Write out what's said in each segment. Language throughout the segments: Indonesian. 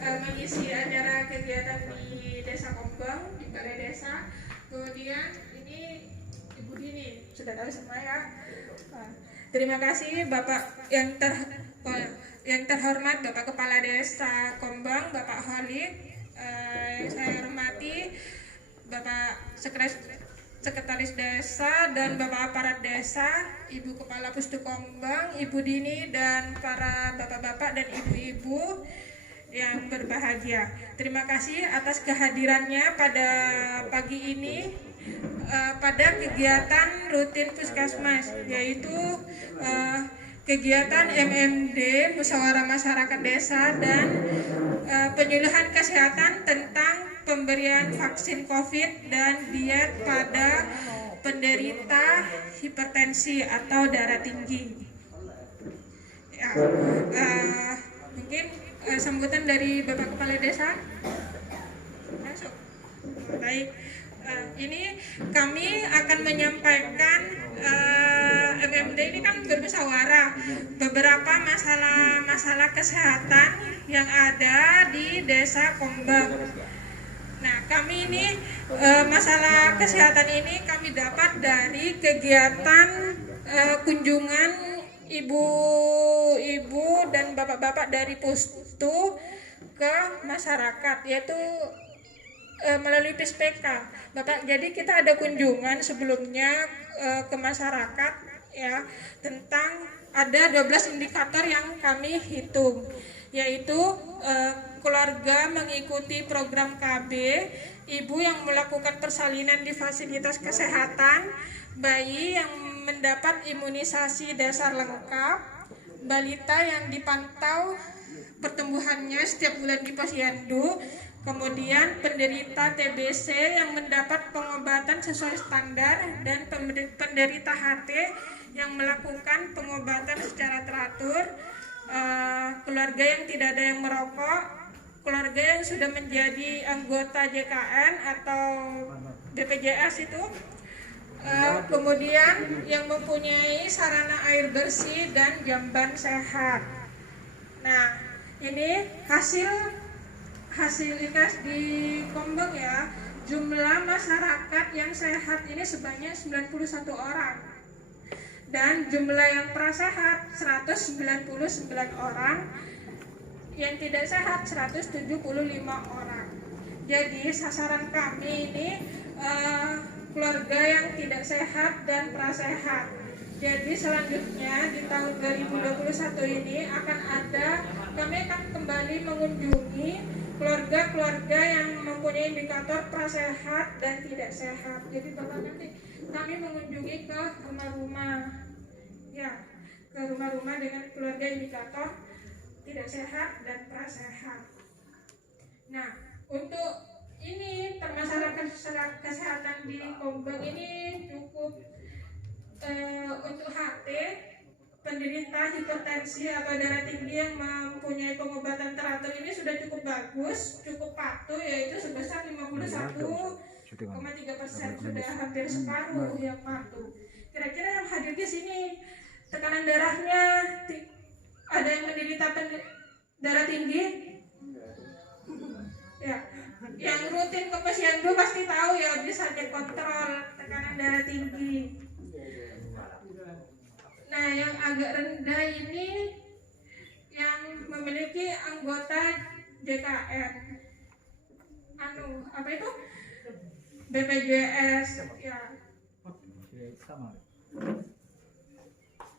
mengisi acara kegiatan di Desa Kombang, di Balai Desa. Kemudian ini Ibu Dini, sudah tahu semua ya. Terima kasih Bapak yang terhormat Bapak Kepala Desa Kombang, Bapak Khalid. Saya hormati Bapak Sekretaris Desa dan Bapak Aparat Desa, Ibu Kepala Pustu Kombang, Ibu Dini, dan para bapak-bapak dan ibu-ibu yang berbahagia. Terima kasih atas kehadirannya pada pagi ini pada kegiatan rutin Puskesmas, yaitu kegiatan MMD Musyawarah Masyarakat Desa dan penyuluhan kesehatan tentang pemberian vaksin COVID dan diet pada penderita hipertensi atau darah tinggi. Ya, mungkin sambutan dari Bapak Kepala Desa. Masuk. Baik. Ini kami akan menyampaikan MMD ini kan bermusyawarah beberapa masalah kesehatan yang ada di Desa Kombang. Nah, kami ini masalah kesehatan ini kami dapat dari kegiatan kunjungan ibu-ibu dan bapak-bapak dari Pustu ke masyarakat, yaitu melalui PSPK. Bapak, jadi kita ada kunjungan sebelumnya ke masyarakat ya, tentang ada 12 indikator yang kami hitung, yaitu keluarga mengikuti program KB, ibu yang melakukan persalinan di fasilitas kesehatan, bayi yang mendapat imunisasi dasar lengkap, balita yang dipantau pertumbuhannya setiap bulan di posyandu, kemudian penderita TBC yang mendapat pengobatan sesuai standar, dan penderita HT yang melakukan pengobatan secara teratur, keluarga yang tidak ada yang merokok, keluarga yang sudah menjadi anggota JKN atau BPJS itu, kemudian yang mempunyai sarana air bersih dan jamban sehat. Nah, ini hasil IKAS di Kombang ya, jumlah masyarakat yang sehat ini sebanyak 91 orang dan jumlah yang prasehat 199 orang, yang tidak sehat 175 orang. Jadi sasaran kami ini keluarga yang tidak sehat dan prasehat. Jadi selanjutnya di tahun 2021 ini kami akan kembali mengunjungi keluarga-keluarga yang mempunyai indikator prasehat dan tidak sehat. Jadi Bapak, nanti kami mengunjungi ke rumah-rumah, ya, ke rumah-rumah dengan keluarga indikator tidak sehat dan prasehat. Nah, untuk ini permasalahan kesehatan di Kombang ini cukup untuk HT, penderita hipertensi atau darah tinggi yang mempunyai pengobatan teratur ini sudah cukup bagus, cukup patuh, yaitu sebesar 51,3%, sudah hampir separuh yang patuh. Kira-kira yang hadir di sini tekanan darahnya ada yang menderita darah tinggi? Ya, yang rutin ke posyandu pasti tahu ya, bisa dikontrol tekanan darah tinggi. Nah, yang agak rendah ini yang memiliki anggota JKN, apa itu? BPJS ya.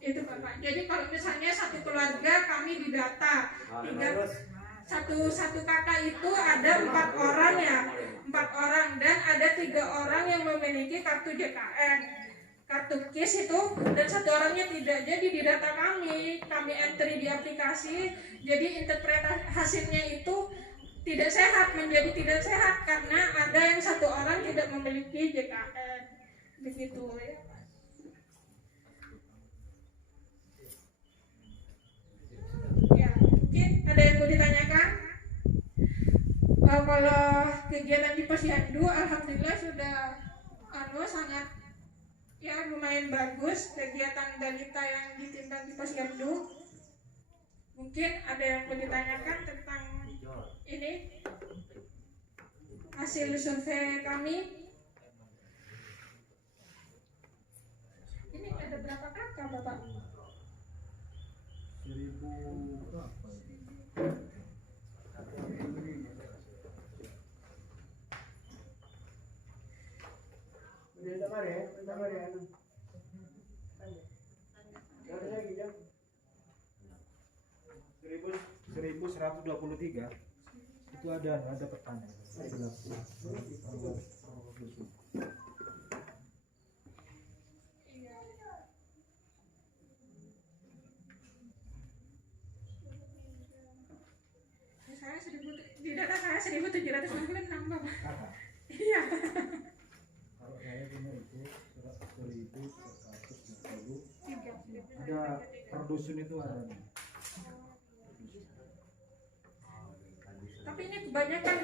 Itu Bapak. Jadi kalau misalnya satu keluarga kami didata, satu kakak itu ada 4 orang ya, 4 orang, dan ada 3 orang yang memiliki kartu JKN, kartu KIS itu, dan 1 orangnya tidak. Jadi di data kami entry di aplikasi, jadi interpretasi hasilnya itu tidak sehat menjadi tidak sehat karena ada yang 1 orang tidak memiliki JKN, begitu ya. Ya, mungkin ada yang mau ditanyakan? Kalau kegiatan di posyandu, alhamdulillah sudah sangat ya lumayan bagus kegiatan balita yang ditimbang di posyandu. Mungkin ada yang mau ditanyakan tentang Ini hasil survei kami. Ini ada berapa kakak Bapak? 1000 berapa ya? Seribu 1123 itu ada petanya. Saya 1000, di data saya 1766 Bapak. Iya. Kalau saya punya itu 1120 ada per dusun itu ada nih. Tapi ini kebanyakan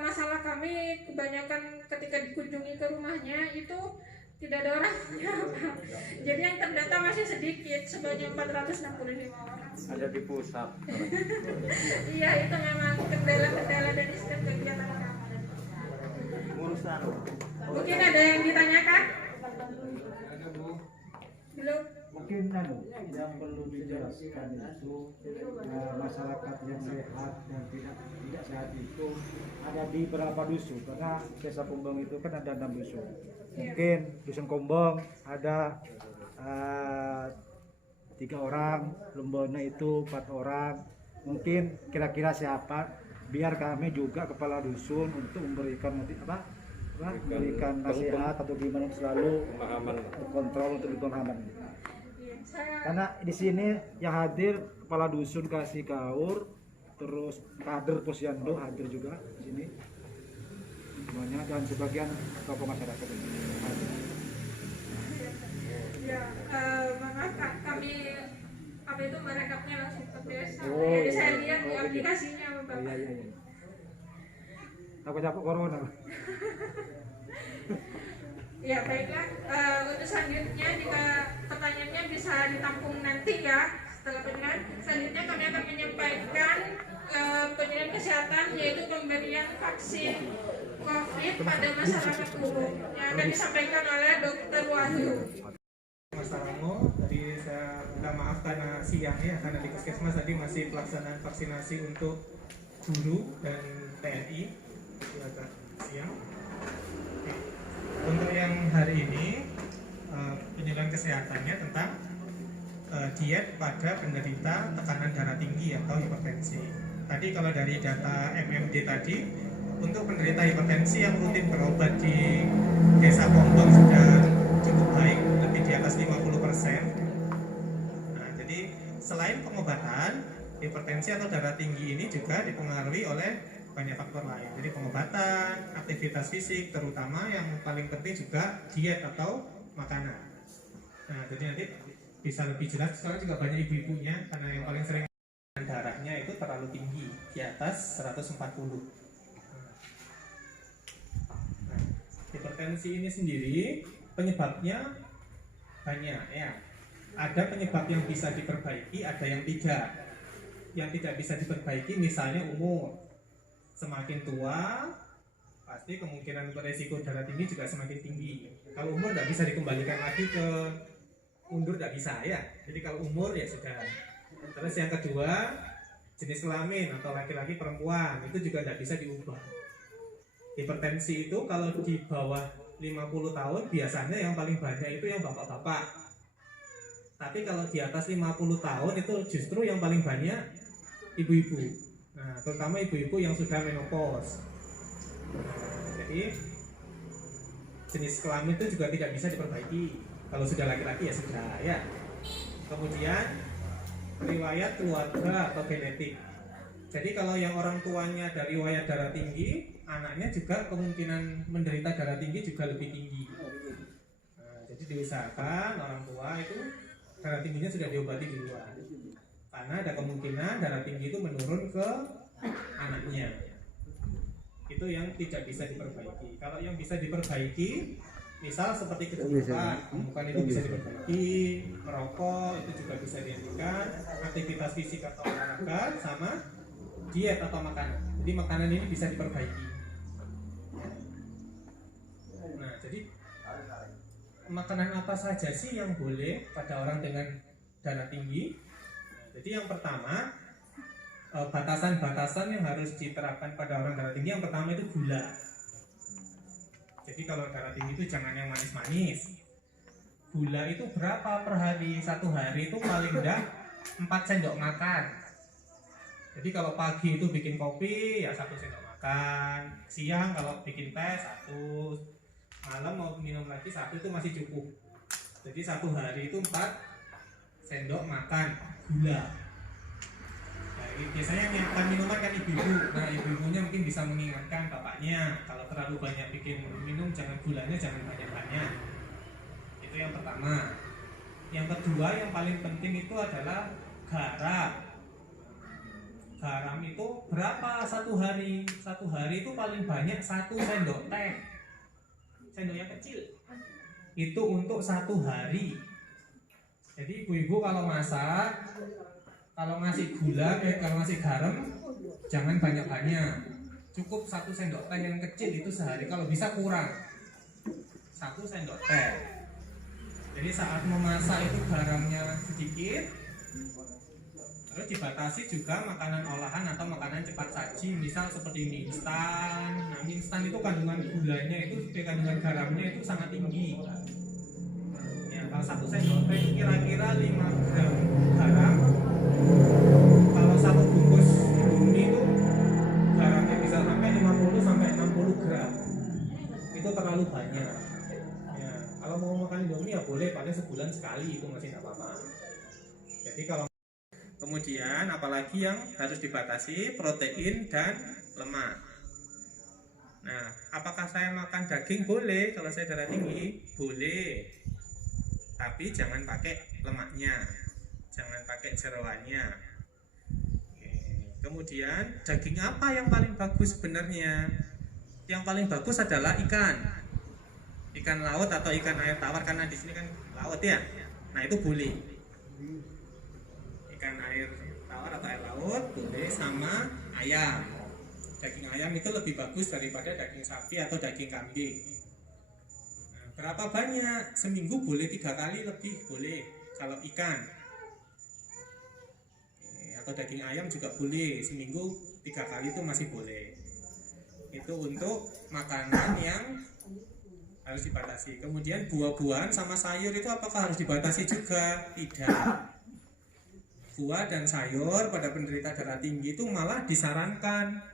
masalah kami kebanyakan ketika dikunjungi ke rumahnya itu tidak ada orangnya. Jadi yang terdata masih sedikit, sebanyak 465 orang. Ada di pusat. Iya, itu memang kendala-kendala dari setiap kegiatan kami. Urusan. Mungkin ada yang ditanyakan? Belum? Mungkin yang perlu dijelaskan itu masyarakat yang sehat dan tidak sehat itu ada di berapa dusun, karena Desa Kumbang itu kan ada 6 dusun. Mungkin dusun Kumbang ada 3 orang, Lembona itu 4 orang. Mungkin kira-kira siapa, biar kami juga kepala dusun untuk memberikan memberikan nasihat atau gimana, selalu kontrol untuk pemahaman. Karena di sini yang hadir kepala dusun Kasih Kaur, terus kader Posyandu hadir juga di sini semuanya, dan sebagian tokoh masyarakat ini hadir. Ya, maaf Kak, kami apa itu merekapnya langsung ke desa. Oh, Jadi saya lihat di iya. aplikasinya Bapak. Iya. Takut corona. Ya baiklah, untuk selanjutnya jika pertanyaannya bisa ditampung nanti ya setelah penjelasan. Selanjutnya kami akan menyampaikan penjelasan kesehatan, yaitu pemberian vaksin COVID pada masyarakat umum yang akan disampaikan oleh Dr. Wahyu. Mas Taramo, tadi saya minta maaf karena siang ya, karena di Puskesmas tadi masih pelaksanaan vaksinasi untuk guru dan TNI, jadi agak siang. Oke. Untuk yang hari ini penjelasan kesehatannya tentang diet pada penderita tekanan darah tinggi atau hipertensi. Tadi kalau dari data MMD tadi, untuk penderita hipertensi yang rutin berobat di Desa Pombong sudah cukup baik, lebih di atas 50%. Nah, jadi selain pengobatan, hipertensi atau darah tinggi ini juga dipengaruhi oleh banyak faktor lain. Jadi pengobatan, aktivitas fisik, terutama yang paling penting juga diet atau makanan. Nah, jadi nanti bisa lebih jelas. Sekarang juga banyak ibu-ibunya, karena yang paling sering darahnya itu terlalu tinggi, di atas 140. Nah, hipertensi ini sendiri penyebabnya banyak ya. Ada penyebab yang bisa diperbaiki, ada yang tidak. Yang tidak bisa diperbaiki misalnya umur. Semakin tua, pasti kemungkinan beresiko darah tinggi juga semakin tinggi. Kalau umur tidak bisa dikembalikan lagi ke mundur, tidak bisa ya. Jadi kalau umur ya sudah. Terus yang kedua, jenis kelamin atau laki-laki perempuan itu juga tidak bisa diubah. Hipertensi itu kalau di bawah 50 tahun biasanya yang paling banyak itu yang bapak-bapak. Tapi kalau di atas 50 tahun itu justru yang paling banyak ibu-ibu. Nah, terutama ibu-ibu yang sudah menopause. Jadi jenis kelamin itu juga tidak bisa diperbaiki. Kalau sudah laki-laki ya sudah ya. Kemudian riwayat keluarga atau genetik. Jadi kalau yang orang tuanya dari riwayat darah tinggi, anaknya juga kemungkinan menderita darah tinggi juga lebih tinggi. Nah, jadi diusahakan orang tua itu darah tingginya sudah diobati duluan. Karena ada kemungkinan darah tinggi itu menurun ke anaknya. Itu yang tidak bisa diperbaiki. Kalau yang bisa diperbaiki, misal seperti kegemukan itu bisa diperbaiki, merokok itu juga bisa dihentikan, aktivitas fisik atau olahraga, sama diet atau makanan. Jadi makanan ini bisa diperbaiki. Nah, jadi makanan apa saja sih yang boleh pada orang dengan darah tinggi? Nah, jadi yang pertama, batasan-batasan yang harus diterapkan pada orang darah tinggi, yang pertama itu gula. Jadi kalau darah tinggi itu jangan yang manis-manis. Gula itu berapa per hari? Satu hari itu paling enggak 4 sendok makan. Jadi kalau pagi itu bikin kopi ya 1 sendok makan. Siang kalau bikin teh 1. Malam mau minum lagi 1 itu masih cukup. Jadi satu hari itu 4 sendok makan gula. Nah, biasanya yang nyiapkan minuman kan ibu-ibu. Nah, ibu-ibunya mungkin bisa mengingatkan bapaknya kalau terlalu banyak bikin minum jangan gulanya jangan banyak-banyak. Itu yang pertama. Yang kedua yang paling penting itu adalah garam. Garam itu berapa satu hari? Satu hari itu paling banyak 1 sendok teh. Sendok yang kecil. Itu untuk 1 hari. Jadi ibu-ibu kalau masak, kalau ngasih gula, kalau ngasih garam, jangan banyak-banyak. Cukup 1 sendok teh yang kecil itu sehari. Kalau bisa kurang 1 sendok teh. Jadi saat memasak itu garamnya sedikit. Terus dibatasi juga makanan olahan atau makanan cepat saji, misal seperti mie instan. Nah, mie instan itu kandungan gulanya itu, kandungan garamnya itu sangat tinggi. Ya, kalau 1 sendok teh itu kira-kira 5 gram garam. Kalau 1 bungkus Indomie itu garamnya bisa sampai 50 sampai 60 gram. Itu terlalu banyak. Ya, kalau mau makan Indomie ya boleh, paling sebulan sekali itu masih tidak apa-apa. Jadi kalau kemudian apalagi yang harus dibatasi protein dan lemak. Nah, apakah saya makan daging? Boleh, kalau saya darah tinggi boleh. Tapi jangan pakai lemaknya, jangan pakai jeroannya. Oke. Kemudian daging apa yang paling bagus sebenarnya? Yang paling bagus adalah ikan laut atau ikan air tawar, karena di sini kan laut ya. Nah, itu boleh. Ikan air tawar atau air laut boleh, sama ayam. Daging ayam itu lebih bagus daripada daging sapi atau daging kambing. Nah, berapa banyak? Seminggu boleh 3 kali lebih boleh kalau ikan. Atau daging ayam juga boleh, seminggu 3 kali itu masih boleh. Itu untuk makanan yang harus dibatasi. Kemudian buah-buahan sama sayur itu apakah harus dibatasi juga? Tidak. Buah dan sayur pada penderita darah tinggi itu malah disarankan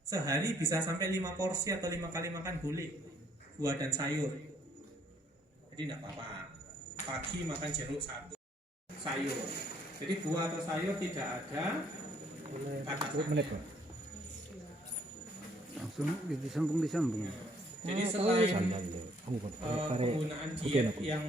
sehari bisa sampai 5 porsi atau 5 kali makan boleh buah dan sayur. Jadi tidak apa-apa. Pagi makan jeruk 1 sayur. Jadi buah atau sayur tidak ada batasan. Langsung disambung. Jadi selain penggunaan diet yang